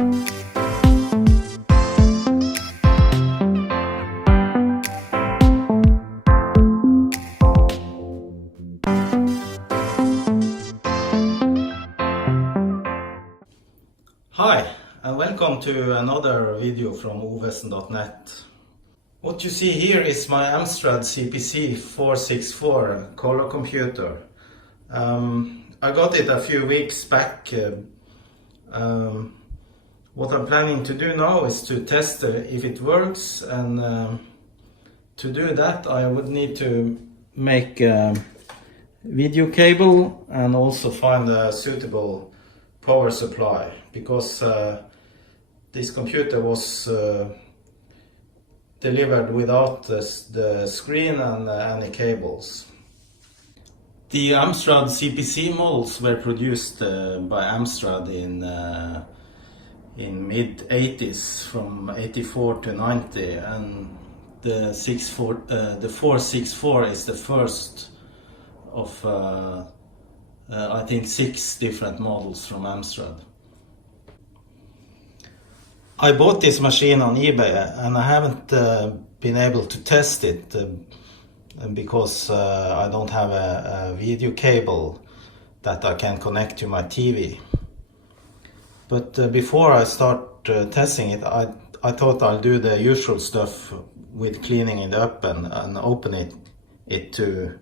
Hi, and welcome to another video from ovesen.net. What you see here is my Amstrad CPC464 color computer. I got it a few weeks back. What I'm planning to do now is to test if it works, and to do that I would need to make a video cable and also find a suitable power supply, because this computer was delivered without the screen and any cables. The Amstrad CPC models were produced by Amstrad in mid-80s, from 84 to 90, and the 464 is the first of I think 6 different models from Amstrad. I bought this machine on eBay and I haven't been able to test it because I don't have a video cable that I can connect to my TV. But before I start testing it, I thought I'll do the usual stuff with cleaning it up and open it to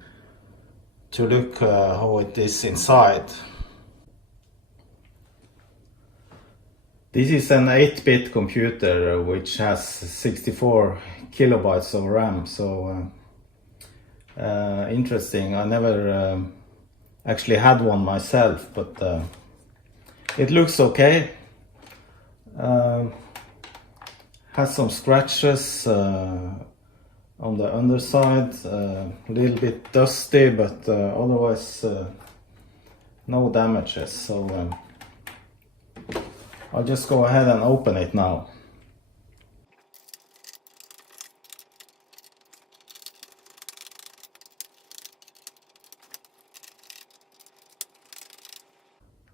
look how it is inside. This is an 8-bit computer which has 64 kilobytes of RAM, so interesting. I never actually had one myself, but it looks okay. Has some scratches on the underside, a little bit dusty, but otherwise no damages. So I'll just go ahead and open it now.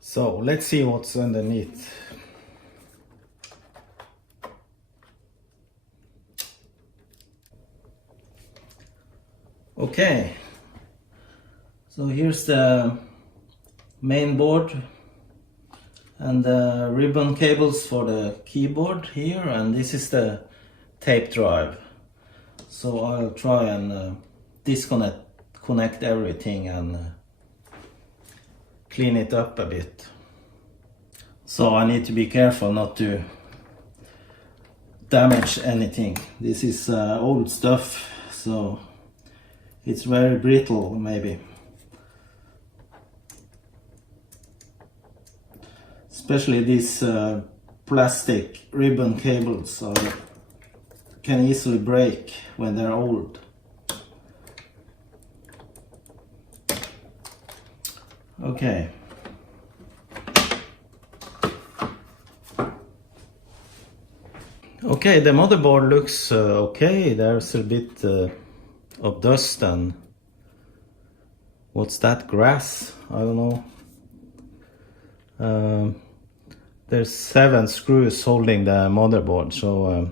So let's see what's underneath. Okay, so here's the main board and the ribbon cables for the keyboard here, and this is the tape drive. So I'll try and connect everything and clean it up a bit. So I need to be careful not to damage anything. This is old stuff, so it's very brittle maybe. Especially these plastic ribbon cables can easily break when they're old. Okay. Okay, the motherboard looks okay. There's a bit of dust and what's that, grass? I don't know. There's 7 screws holding the motherboard, so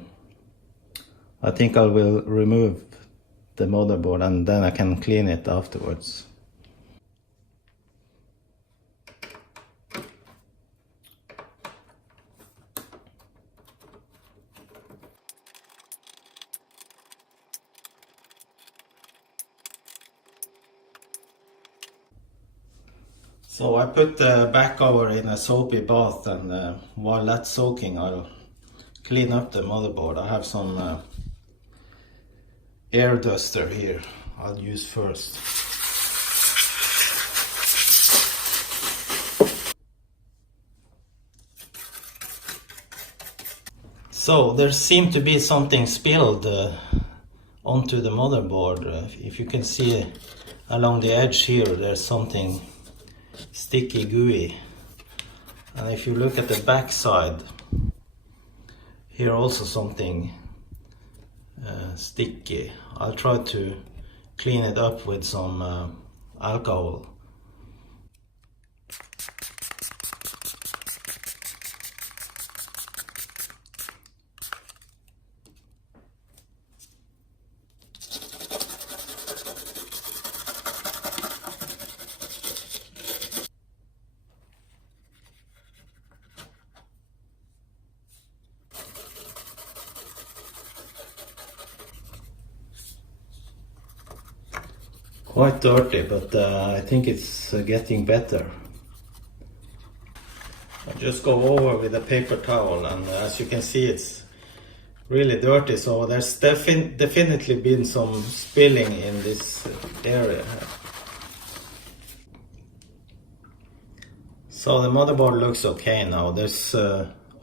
I think I will remove the motherboard and then I can clean it afterwards. So I put the back cover in a soapy bath, and while that's soaking I'll clean up the motherboard. I have some air duster here I'll use first. So there seemed to be something spilled onto the motherboard. If you can see along the edge here, there's something sticky, gooey. And if you look at the back side, here also something sticky. I'll try to clean it up with some alcohol. quite dirty, but I think it's getting better. I just go over with a paper towel, and as you can see, it's really dirty, so there's definitely been some spilling in this area. So the motherboard looks okay now. There's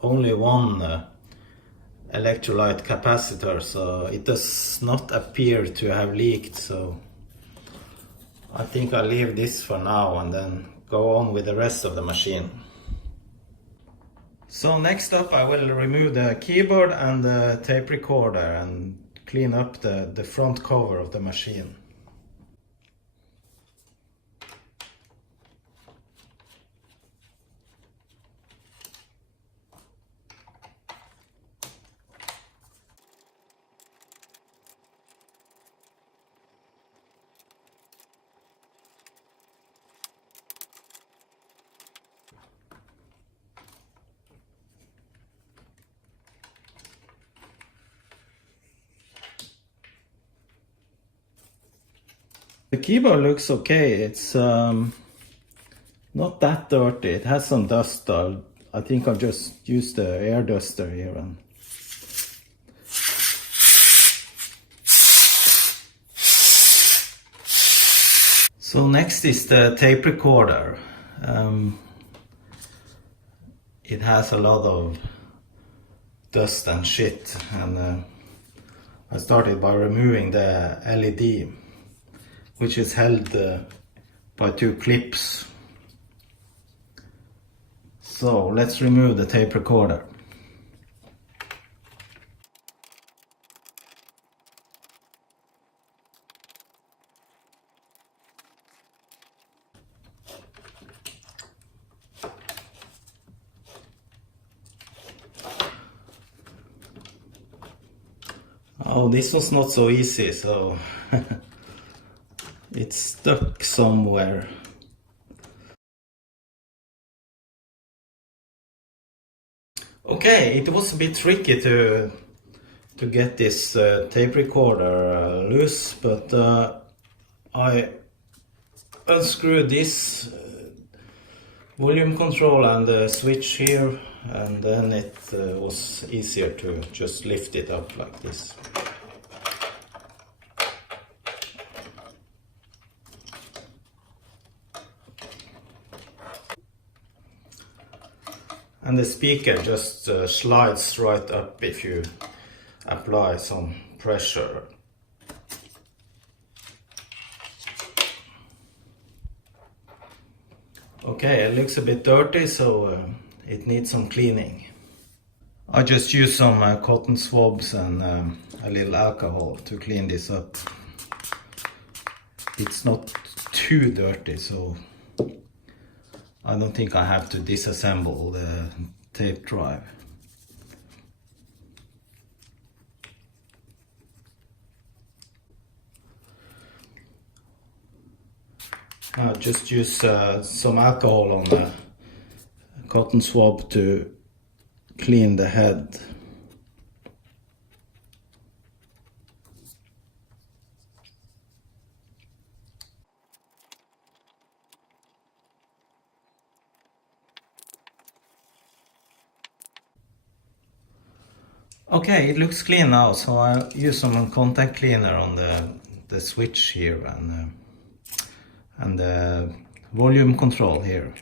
only one electrolyte capacitor, so it does not appear to have leaked, so I think I'll leave this for now and then go on with the rest of the machine. So next up I will remove the keyboard and the tape recorder and clean up the front cover of the machine. The keyboard looks okay. It's not that dirty. It has some dust. I think I'll just use the air duster here. So next is the tape recorder. It has a lot of dust and shit, and I started by removing the LED, which is held by two clips. So let's remove the tape recorder. Oh, this was not so easy, so it's stuck somewhere. Okay, it was a bit tricky to get this tape recorder loose, but I unscrewed this volume control and the switch here, and then it was easier to just lift it up like this. And the speaker just slides right up if you apply some pressure. Okay, it looks a bit dirty, so it needs some cleaning. I just used some cotton swabs and a little alcohol to clean this up. It's not too dirty, so I don't think I have to disassemble the tape drive. I'll just use some alcohol on the cotton swab to clean the head. Okay, it looks clean now, so I'll use some contact cleaner on the switch here and the volume control here.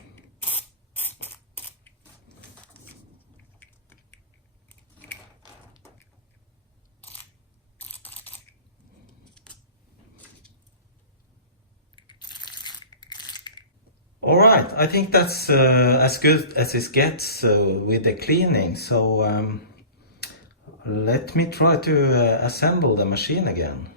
Alright, I think that's as good as it gets with the cleaning, so let me try to assemble the machine again.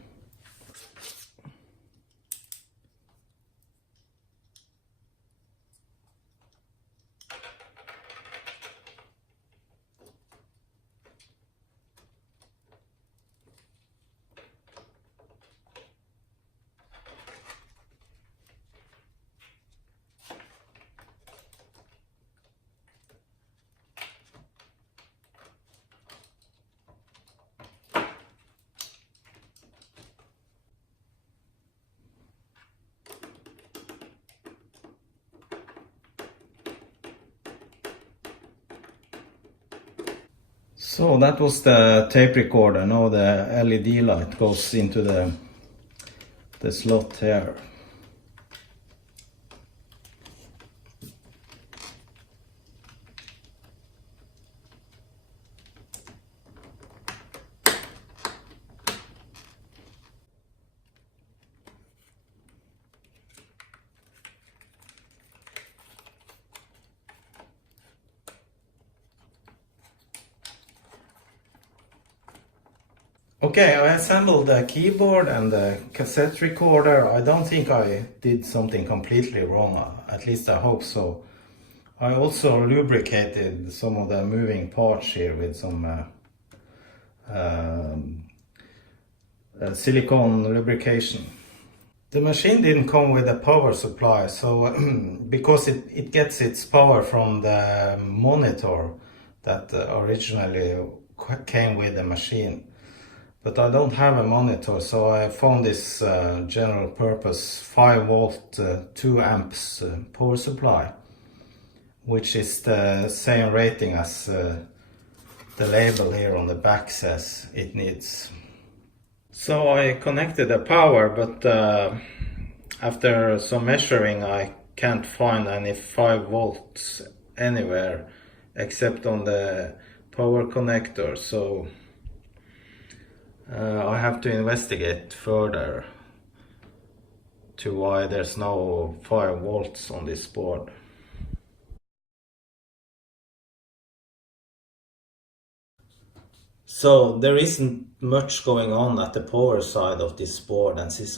So that was the tape recorder. Now the LED light goes into the slot here. Okay, I assembled the keyboard and the cassette recorder. I don't think I did something completely wrong, at least I hope so. I also lubricated some of the moving parts here with some silicone lubrication. The machine didn't come with a power supply, so because it gets its power from the monitor that originally came with the machine. But I don't have a monitor, so I found this general purpose 5 volt 2 amps power supply, which is the same rating as the label here on the back says it needs. So I connected the power, but after some measuring I can't find any 5 volts anywhere except on the power connector, so I have to investigate further to why there's no 5 volts on this board. So there isn't much going on at the power side of this board, and since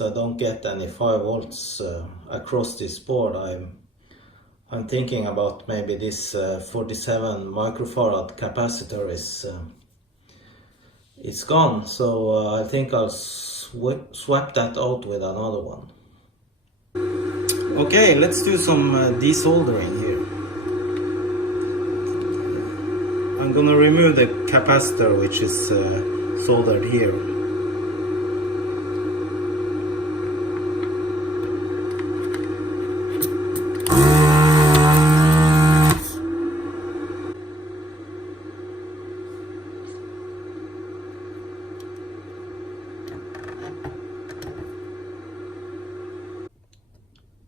I don't get any 5 volts across this board, I'm thinking about maybe this 47 microfarad capacitor it's gone, so I think I'll swap that out with another one. Okay, let's do some desoldering here. I'm gonna remove the capacitor which is soldered here.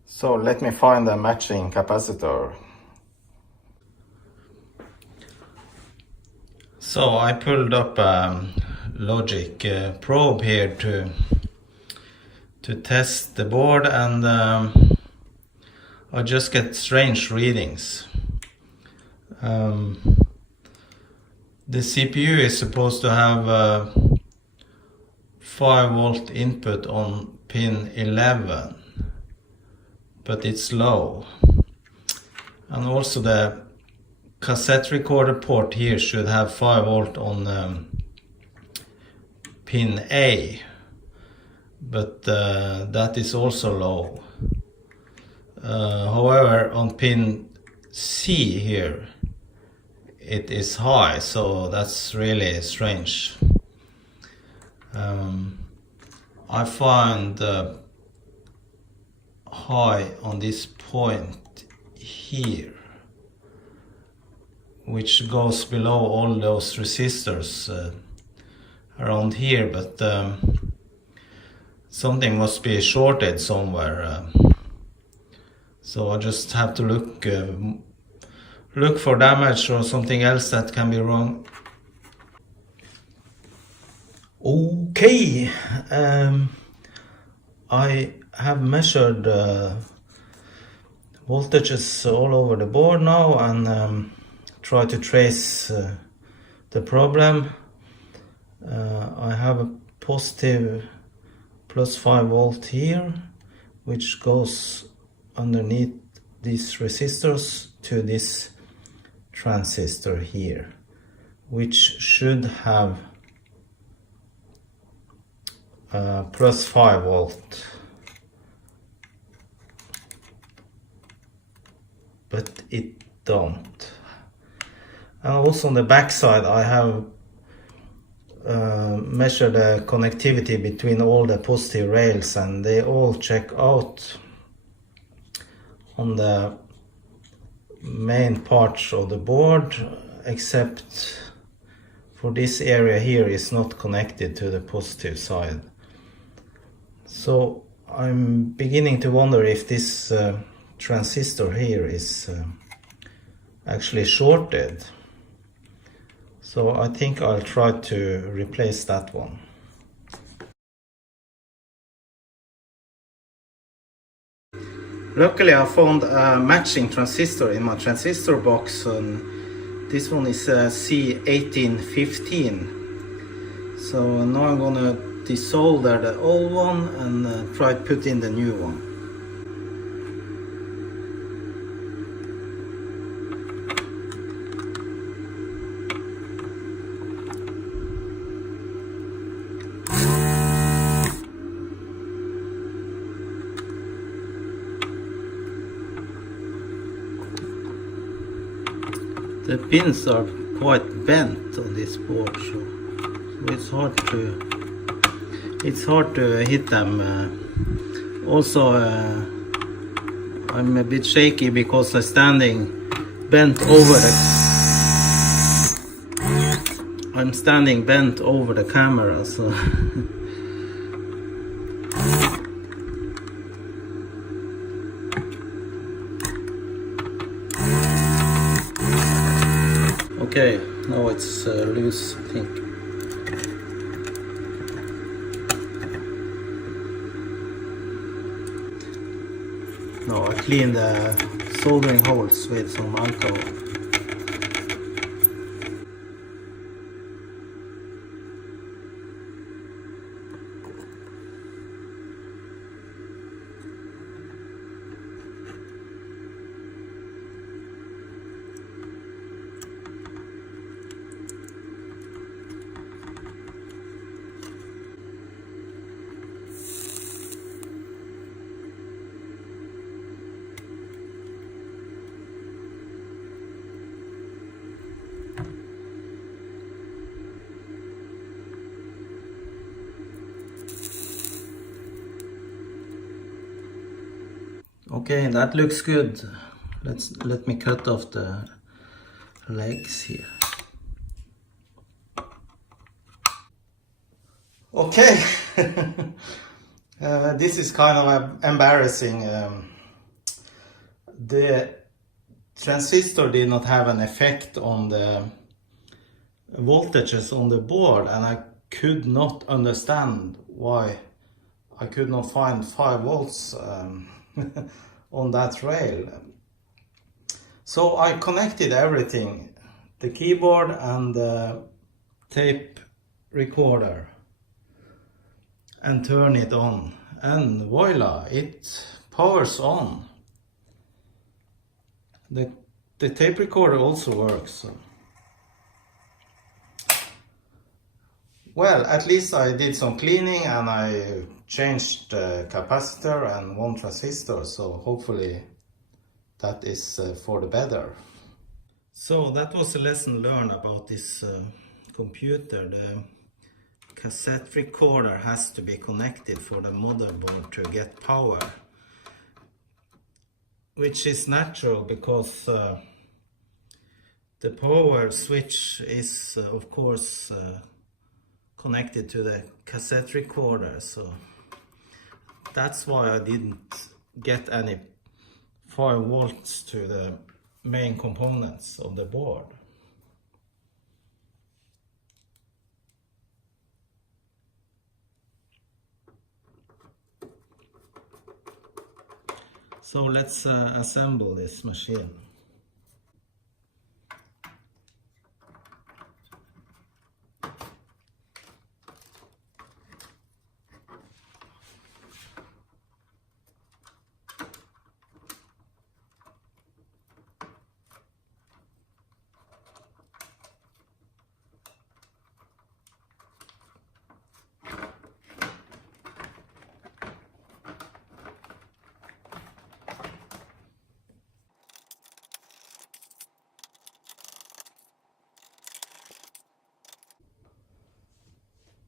So let me find a matching capacitor. So I pulled up a logic probe here to test the board, and I just get strange readings. The CPU is supposed to have 5 volt input on pin 11. But it's low, and also the cassette recorder port here should have 5 volt on pin A, but that is also low. However, on pin C here it is high, so that's really strange. I find high on this point here, which goes below all those resistors around here, but something must be shorted somewhere, so I just have to look for damage or something else that can be wrong. Okay, I have measured voltages all over the board now and try to trace the problem. I have a positive plus 5 volt here, which goes underneath these resistors to this transistor here, which should have plus 5 volt, but it don't. And also on the back side I have measured the connectivity between all the positive rails, and they all check out on the main parts of the board except for this area here is not connected to the positive side. So I'm beginning to wonder if this transistor here is actually shorted. So I think I'll try to replace that one. Luckily I found a matching transistor in my transistor box, and this one is C1815. So now I'm gonna desolder the old one and try to put in the new one. The pins are quite bent on this board, so it's hard to hit them. Also, I'm a bit shaky because I'm standing bent over the camera, so okay, now it's loose, I think. Now I clean the soldering holes with some alcohol. Okay, that looks good. Let me cut off the legs here. Okay, this is kind of embarrassing. The transistor did not have an effect on the voltages on the board, and I could not understand why I could not find 5 volts on that rail. So I connected everything, the keyboard and the tape recorder, and turn it on, and voila, it powers on. The tape recorder also works. So. Well, at least I did some cleaning and I changed the capacitor and 1 transistor, so hopefully that is for the better. So that was a lesson learned about this computer. The cassette recorder has to be connected for the motherboard to get power, which is natural because the power switch is of course connected to the cassette recorder, so that's why I didn't get any 5 volts to the main components of the board. So let's assemble this machine.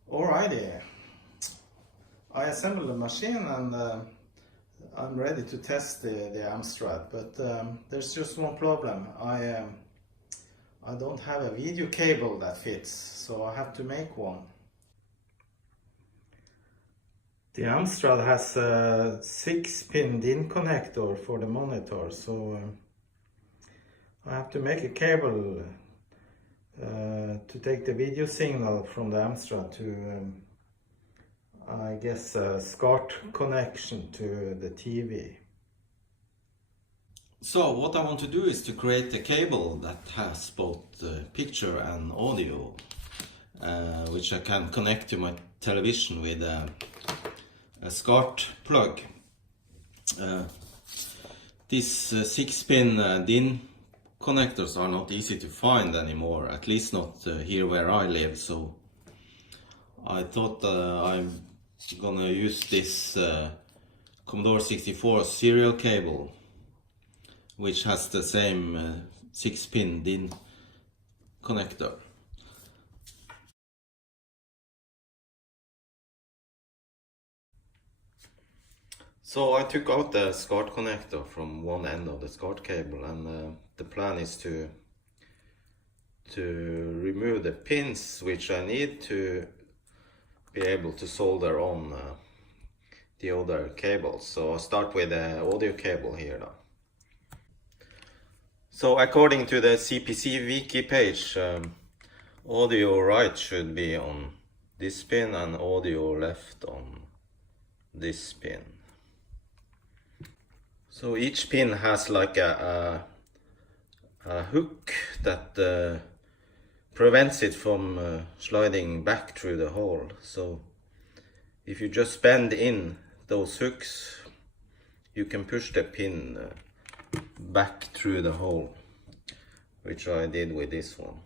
Alrighty, I assembled the machine and I'm ready to test the Amstrad, but there's just one problem. I I don't have a video cable that fits, so I have to make one. The Amstrad has a 6-pin DIN connector for the monitor, so I have to make a cable to take the video signal from the Amstrad to, I guess, a SCART connection to the TV. So what I want to do is to create a cable that has both picture and audio, which I can connect to my television with a SCART plug. These 6-pin DIN connectors are not easy to find anymore, at least not here where I live, so I thought I'm gonna use this Commodore 64 serial cable, which has the same 6-pin DIN connector. So I took out the SCART connector from one end of the SCART cable, and the plan is to remove the pins which I need to be able to solder on the other cables. So I'll start with the audio cable here now. So according to the CPC wiki page, audio right should be on this pin and audio left on this pin. So each pin has like a hook that prevents it from sliding back through the hole. So if you just bend in those hooks, you can push the pin back through the hole, which I did with this one.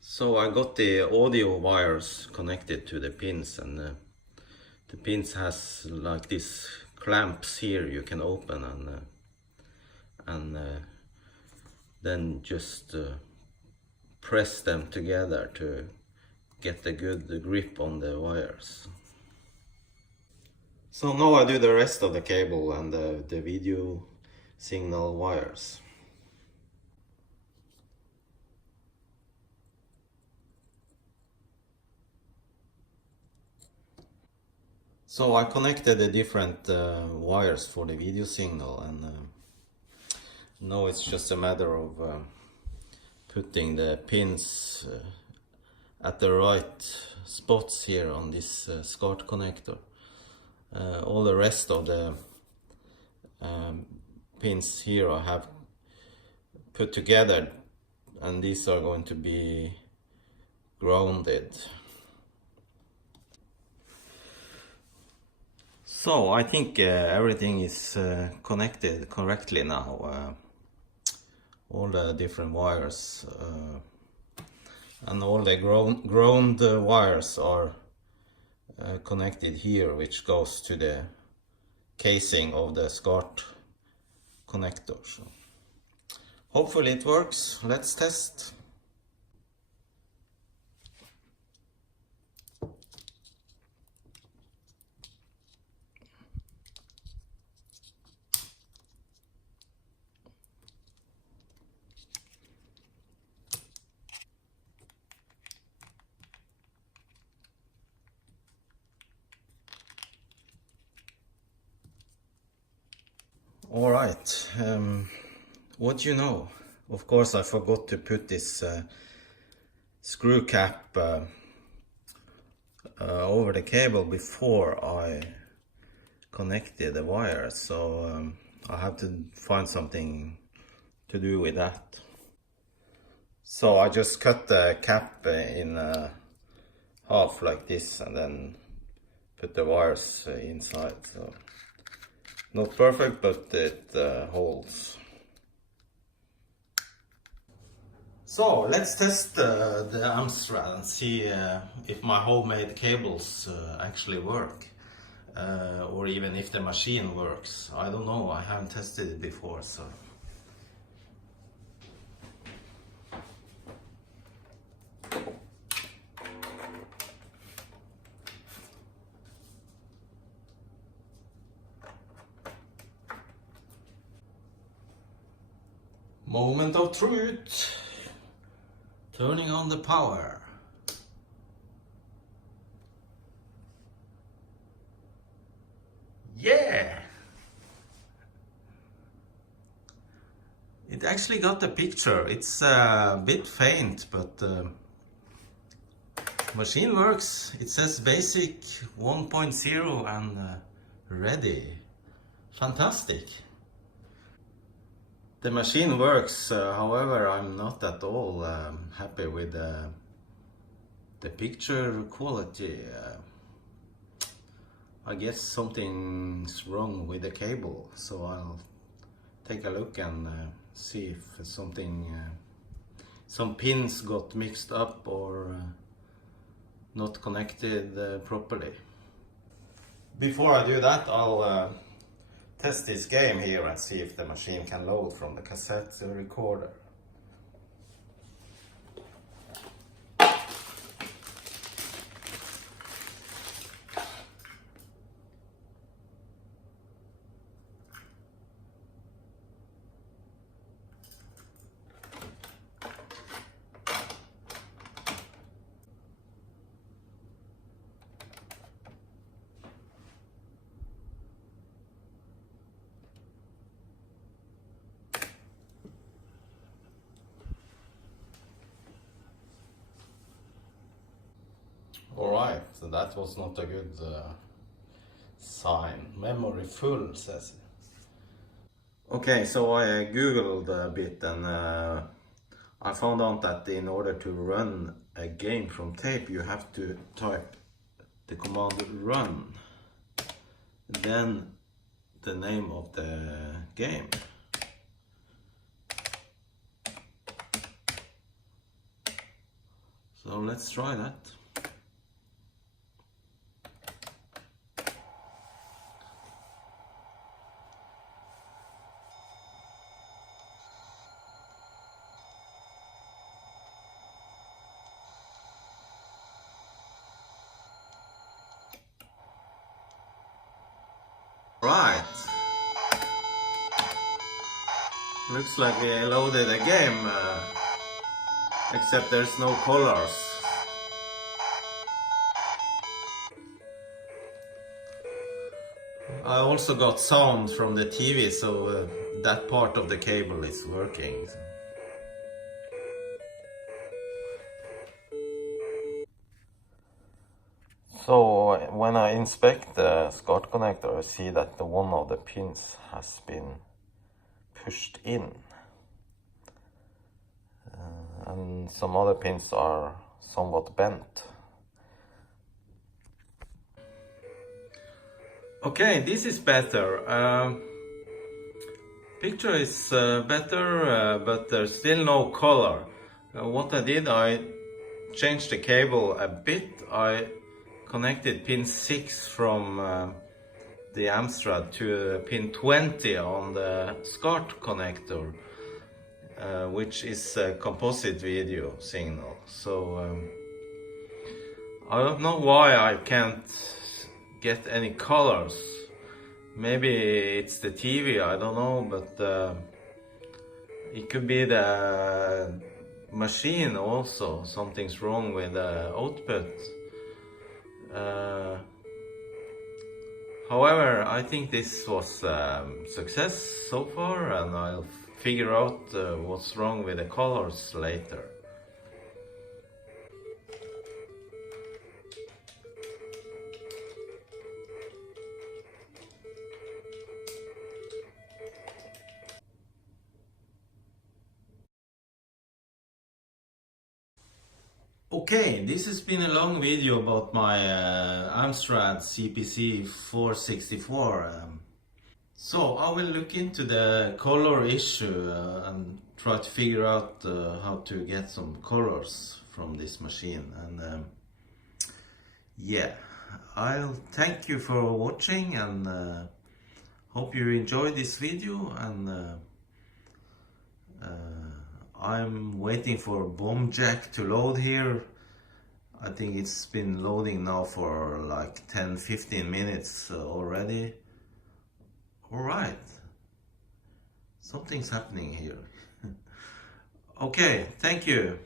So I got the audio wires connected to the pins, and the pins has like this clamps here you can open, and then just press them together to get a good grip on the wires. So now I do the rest of the cable and the video signal wires. So I connected the different wires for the video signal, and now it's just a matter of putting the pins at the right spots here on this SCART connector. All the rest of the pins here I have put together, and these are going to be grounded. So I think everything is connected correctly now. All the different wires and all the ground wires are connected here, which goes to the casing of the SCART connector. So hopefully it works. Let's test. All right, what do you know? Of course, I forgot to put this screw cap over the cable before I connected the wire, so I have to find something to do with that. So I just cut the cap in half like this, and then put the wires inside. So not perfect, but it holds. So let's test the Amstrad and see if my homemade cables actually work, or even if the machine works. I don't know, I haven't tested it before, so. Moment of truth. Turning on the power. Yeah! It actually got the picture. It's a bit faint, but machine works. It says basic 1.0 and ready. Fantastic. The machine works, however, I'm not at all happy with the picture quality. I guess something's wrong with the cable, so I'll take a look and see if some pins got mixed up or not connected properly. Before I do that, I'll test this game here and see if the machine can load from the cassette recorder. Alright, so that was not a good sign. Memory full, says it. Okay, so I googled a bit and I found out that in order to run a game from tape you have to type the command run, then the name of the game. So let's try that. Right. Looks like we loaded a game, except there's no colors. I also got sound from the TV, so that part of the cable is working. So when I inspect the SCART connector, I see that one of the pins has been pushed in. And some other pins are somewhat bent. Okay, this is better. Picture is better, but there's still no color. What I did, I changed the cable a bit. I connected pin 6 from the Amstrad to pin 20 on the SCART connector, which is a composite video signal. So I don't know why I can't get any colors. Maybe it's the TV, I don't know, but it could be the machine also. Something's wrong with the output. However, I think this was a success so far, and I'll figure out what's wrong with the colors later. Okay, this has been a long video about my Amstrad CPC464. So I will look into the color issue and try to figure out how to get some colors from this machine. And yeah, I'll thank you for watching and hope you enjoyed this video. And I'm waiting for bomb jack to load here. I think it's been loading now for like 10-15 minutes already. Alright, something's happening here. Okay, thank you.